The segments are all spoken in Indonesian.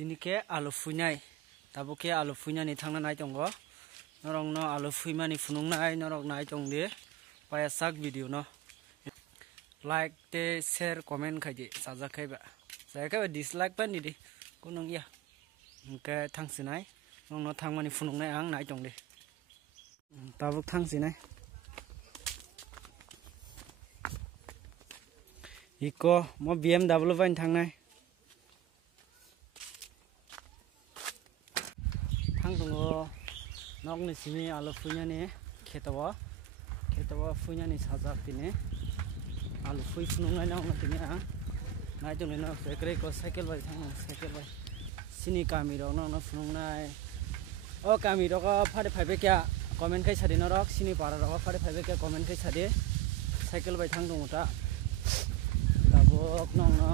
Dinike alu fuinai tabuke alu fuinani thangna nai tongo norong no alu fuimani funungnai norok nai tongde paya sak video no like te share comment khaidi sajakaiba sajakaiba dislike ba nidi kunung ya ke thangsinai nong no thangmani funungnai ang nai tongde tabuk thangsinai iko mo BMW bain thangnai tongo nok ni simi alu fuinyani khetawa fuinyani sajak tine alu fui funungai nang tine nai jong no sekre ko cycle bai thang cycle bai sini kami rok no funungnai o kami rok phare phaibe kya comment kai sadi no rok sini para rok phare phaibe kya comment kai sadi cycle bai thang dong ta tabok nong no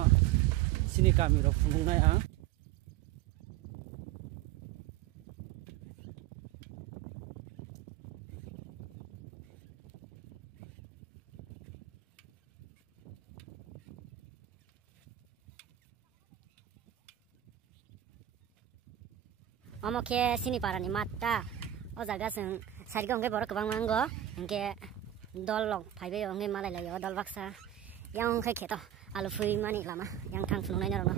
sini kami rok funungai ang Omoke sini parani matta o jaga sing sari gongge borok bang mango engke dol long phaibe onge malai layo dol baksa yang khai kheto alu fui mani lama yang thang funungai no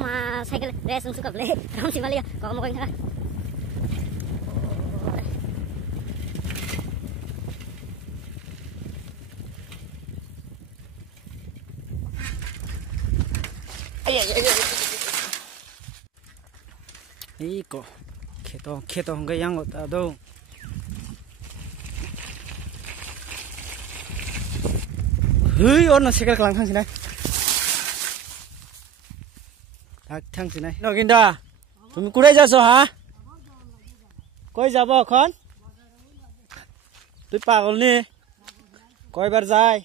ma cycle resung suka ble ram si malia ko mo ko Iko keto hongga yang ota do hei ono sekal kelang thang sinai tak thang sinai noginda tumi kurai jaso ha koi jabo এখন তুই পাগল নি কয়বার যায়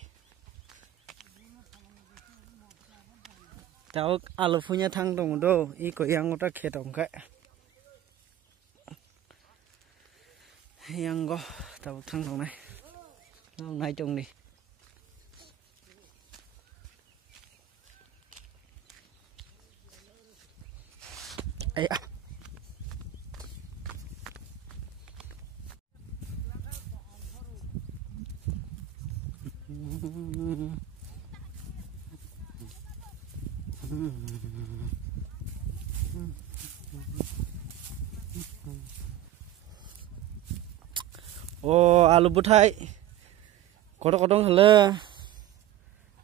tahu alu punya thang dong do iko yang udah ketong kak yang go tahu thang dong này nai dong nih ayah oh alu butai kodong halo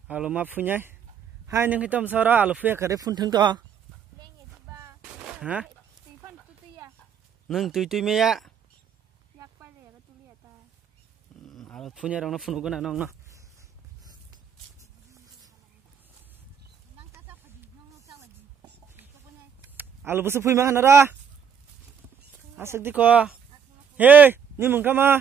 alu ma punya hai neng hitam sora alu punya kare pun theng to ha neng tui me ya alu punya rong na punu guna nong no alu busu pui makan ara asik di ko hei ni mung kama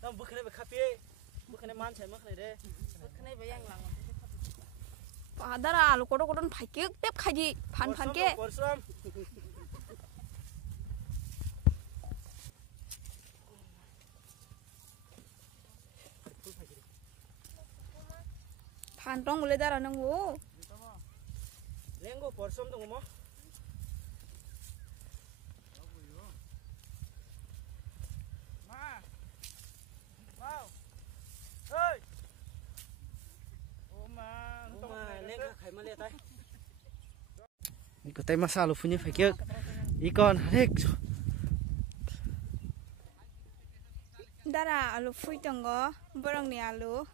tam bukhane be khapi bukhane man chai makhne de bukhane be yang lang padara alu kodon phaike tep khaji phan ke Pantong boleh darah nunggu. Lenggo porsom dong mo. Ma. Wow. Hey. Oh ma, lengga khai ma le tai. Iko tai masalo punya fakir. Ikon hek. Darah alu fui tonggo, borong ni alu.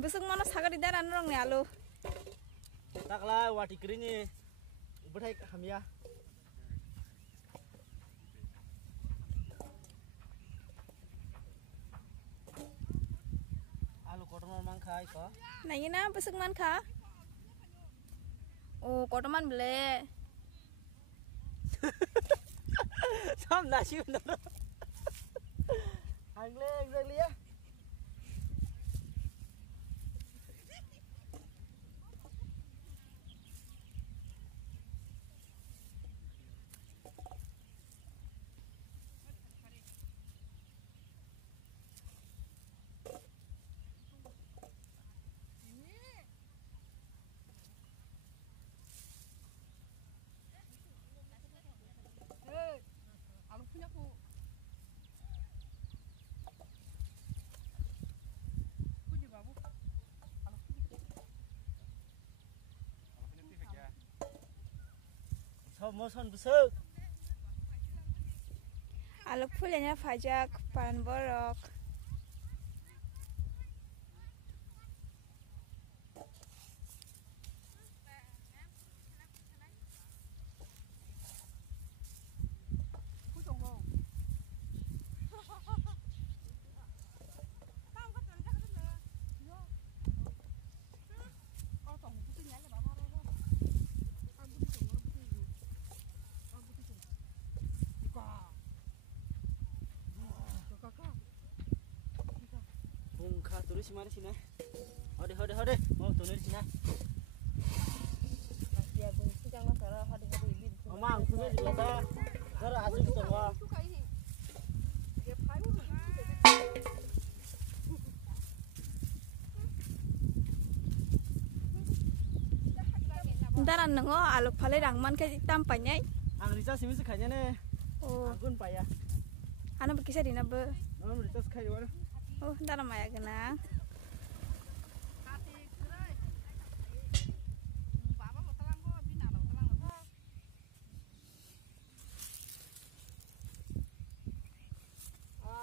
Besok mana sagari darah nurong ni alu. Taklah wati kering ni, berhai hamya. Alu kotoman mangkai ko. Nai na besok man kah? Oh kotoman bele. Sam nasi bener. Angle exactly ya. moson busuk. Aluk fulenya fajak paran borok. Bungka tulis mana sini? Hode, mau tulis sini. Amang, tulis di belakang. Zara asuk semua. Daran nungo aluk pale rangman ke tampanya. Ang Rica sih mesti kayaknya nih. Oh, Anggun payah. anu berkisah di nabe. Ang Rica sekali mana? Oh, daran maya genang.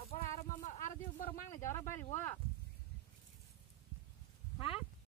Bara ar dia bermang nih jara bari wa.